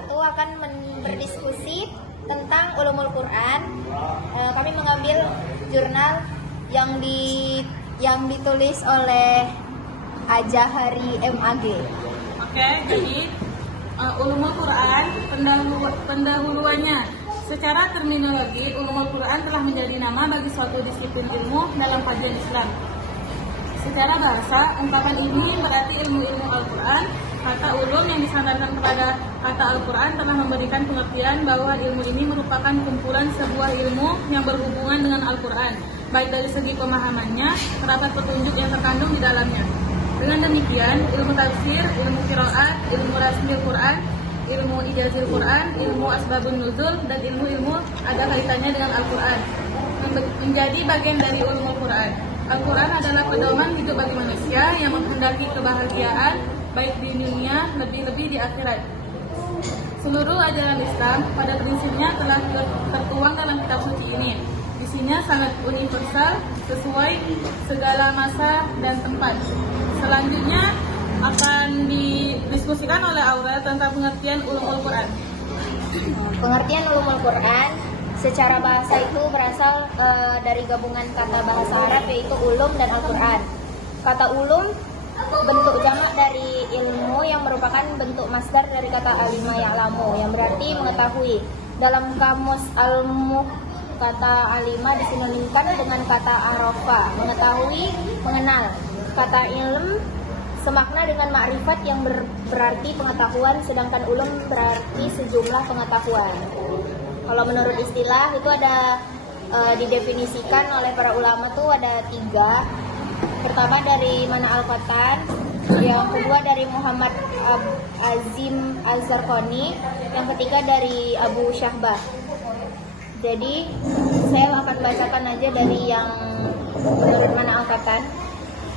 akan berdiskusi tentang ulumul Quran. Kami mengambil jurnal yang ditulis oleh Ajahari MAG. Oke, jadi ulumul Quran pendahuluannya. Secara terminologi, ulumul Quran telah menjadi nama bagi suatu disiplin ilmu dalam kajian Islam. Secara bahasa, ungkapan ini berarti ilmu-ilmu Al-Quran. Kata ulum yang disandarkan kepada kata Al-Quran telah memberikan pengertian bahwa ilmu ini merupakan kumpulan sebuah ilmu yang berhubungan dengan Al-Quran, baik dari segi pemahamannya, terdapat petunjuk yang terkandung di dalamnya. Dengan demikian, ilmu tafsir, ilmu qiraat, ilmu rasmil Quran, ilmu ijazil Quran, ilmu asbabun nuzul, dan ilmu-ilmu ada kaitannya dengan Al-Quran menjadi bagian dari ulumul Quran. Al-Quran adalah pedoman hidup bagi manusia yang menghendaki kebahagiaan baik di dunia, lebih-lebih di akhirat. Seluruh ajaran Islam pada prinsipnya telah tertuang dalam kitab suci ini. Isinya sangat universal, sesuai segala masa dan tempat. Selanjutnya akan didiskusikan oleh Aurel tentang pengertian ulumul Quran. Pengertian ulumul Quran secara bahasa itu berasal dari gabungan kata bahasa Arab, yaitu ulum dan Al-Quran. Kata ulum bentuk jamak dari ilmu yang merupakan bentuk masdar dari kata alima ya'lamu yang berarti mengetahui. Dalam kamus Al-Muh, kata alima disinonimkan dengan kata arafa, mengetahui, mengenal. Kata ilm semakna dengan ma'rifat yang berarti pengetahuan, sedangkan ulum berarti sejumlah pengetahuan. Kalau menurut istilah itu ada didefinisikan oleh para ulama tuh ada 3. Pertama dari Mana Al-Qatan, yang kedua dari Muhammad Azim Az-Zarqani, yang ketiga dari Abu Syahbah. Jadi saya akan bacakan aja dari yang menurut Mana Al-Qatan.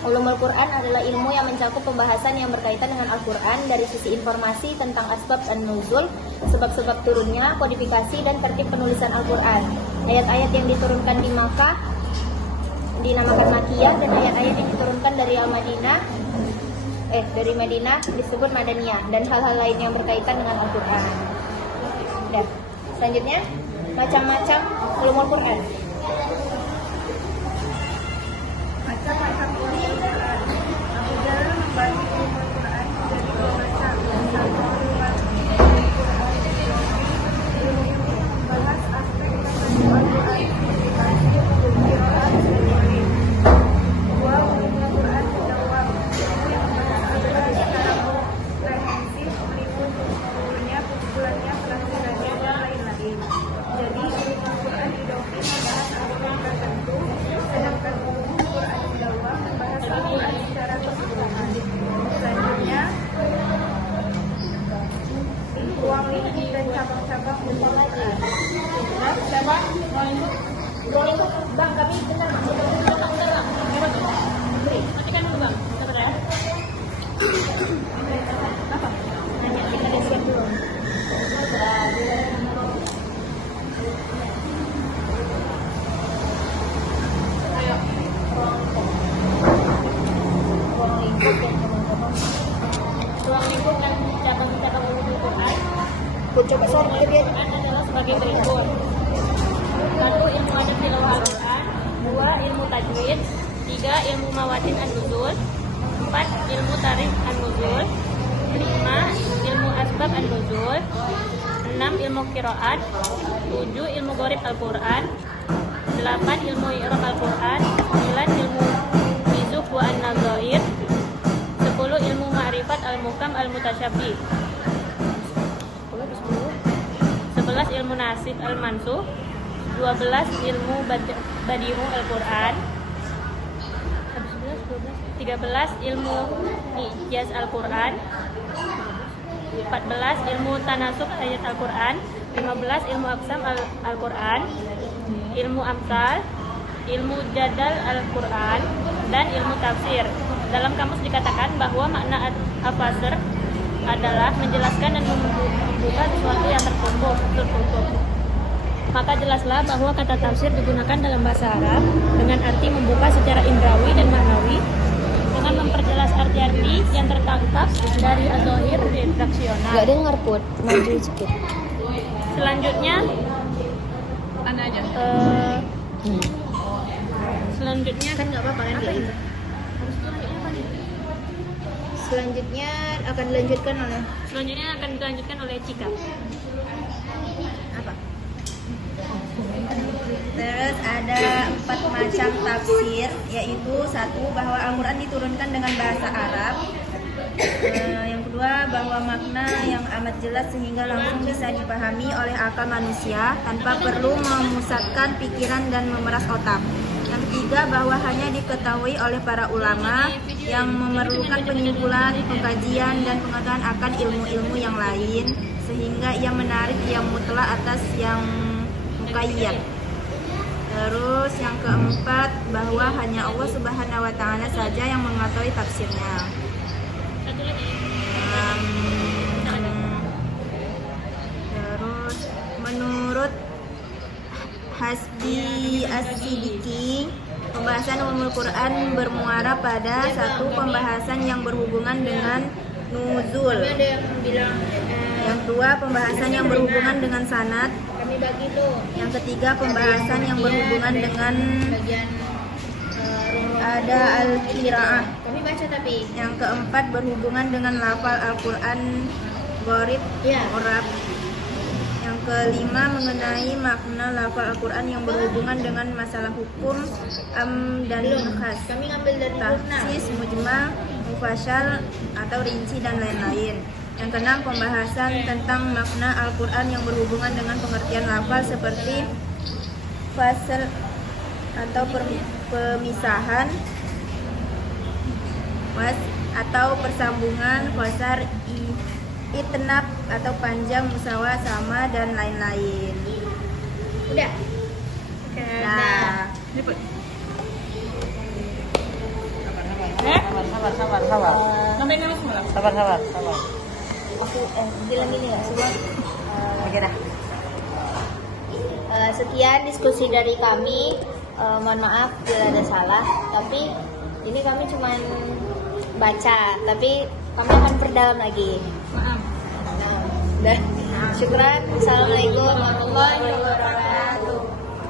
Ulumul Quran adalah ilmu yang mencakup pembahasan yang berkaitan dengan Al-Quran dari sisi informasi tentang asbab dan nuzul, sebab-sebab turunnya, kodifikasi, dan tertib penulisan Al-Quran. Ayat-ayat yang diturunkan di Makkah dinamakan Makiyah, dan ayat-ayat yang diturunkan dari Madinah disebut Madaniyah, dan hal-hal lain yang berkaitan dengan Al-Quran. Dan selanjutnya macam-macam ulumul Quran. Macam-macam ulumul Quran. Abu Jalal membagi ulumul Quran menjadi 2 macam. Satu, ilmu yang membahas aspek tertentu Al-Quran seperti tafsir, qiraat, dan lain. 2, ulumul Quran menjawab, ilmu yang membahas Al-Quran secara komprehensif, meliputi seluruhnya, kumpulannya, penafsirannya, dan lain-lain. Jadi ulumul Quran didoktrin membahas aspek tertentu, sedangkan ulumul Quran menjawab membahas Al-Quran secara keseluruhan. Selanjutnya, ruang lingkup dan cabang-cabang ulumul Quran. Siapa? Ruang lingkup, Bang, kami benar Matikan dulu Bang. Sabar ya. apa? Nanya kita ada siap dulu. Ayo. Ruang lingkup dan Cabang-cabang ulumul Quran. coba sorry ke dia. Quran adalah sebagai berikut. 1. Ilmu adab tilawah Al-Quran. 2. Ilmu tajwid. 3. Ilmu mawatin an-nuzul. 4. Ilmu tarikh an-nuzul. 5. Ilmu asbab an-nuzul. 6. Ilmu qiraat. 7. Ilmu gharib Al-Quran. 8. Ilmu i'rab Al-Quran. 9. Ilmu mizuk wa an-nadhair. 10. Ilmu ma'rifat al-muhkam al-mutasyabih. 11. Ilmu nasib al-mansuh. 12. Ilmu badi'u Al-Quran. 13. Ilmu ijaz Al-Quran. 14. Ilmu tanasuk ayat Al-Quran. 15. Ilmu aqsam Al-Quran. Ilmu amsal, ilmu jadal Al-Quran, dan ilmu tafsir. Dalam kamus dikatakan bahwa makna al-fasr adalah menjelaskan dan membuka sesuatu yang tertutup. Maka jelaslah bahwa kata tafsir digunakan dalam bahasa Arab dengan arti membuka secara indrawi dan maknawi. Dengan memperjelas arti-arti yang tertangkap dari az-zahir redaksional. Nggak dengar Put, maju sedikit. Selanjutnya Anda aja. selanjutnya Kan nggak apa-apa kan dia. Selanjutnya akan dilanjutkan oleh Cika. apa? Terus ada 4 macam tafsir, yaitu satu bahwa Al-Quran diturunkan dengan bahasa Arab. Yang kedua bahwa makna yang amat jelas sehingga langsung bisa dipahami oleh akal manusia tanpa perlu memusatkan pikiran dan memeras otak. Yang ketiga bahwa hanya diketahui oleh para ulama yang memerlukan penyimpulan, pengkajian, dan pengetahuan akan ilmu-ilmu yang lain sehingga ia menarik yang mutlak atas yang muqayyad. Terus yang keempat bahwa hanya Allah Subhanahu wa taala saja yang mengetahui tafsirnya. Terus menurut Hasbi As-Siddiqi, pembahasan ulumul Quran bermuara pada satu pembahasan yang berhubungan dengan nuzul. Ada yang bilang Yang kedua, pembahasan yang berhubungan dengan sanad. kami bagi tuh Yang ketiga, pembahasan yang berhubungan dengan bagian ada al-qiraah. kami baca tapi Yang keempat, berhubungan dengan lafal Al-Quran gharib, ya Arab. Yang kelima, mengenai makna lafal Al-Quran yang berhubungan dengan masalah hukum dan khas, kami ngambil dari jurnal. taksis, mujmal, mufassal atau rinci dan lain-lain. Yang keenam, pembahasan tentang makna Al-Quran yang berhubungan dengan pengertian lafal seperti fasal atau pemisahan, was atau persambungan, qasar, itnab atau panjang, musawa, sama, dan lain-lain. Udah. Nah, Sabar. Sampai kami semula. Sabar. Aku bilang gini ya semua. oke dah. Sekian diskusi dari kami. Mohon maaf bila ada salah. Tapi ini kami cuma baca. Tapi kami akan perdalam lagi. Maaf. Nah, dan syukuran. Assalamualaikum warahmatullahi wabarakatuh.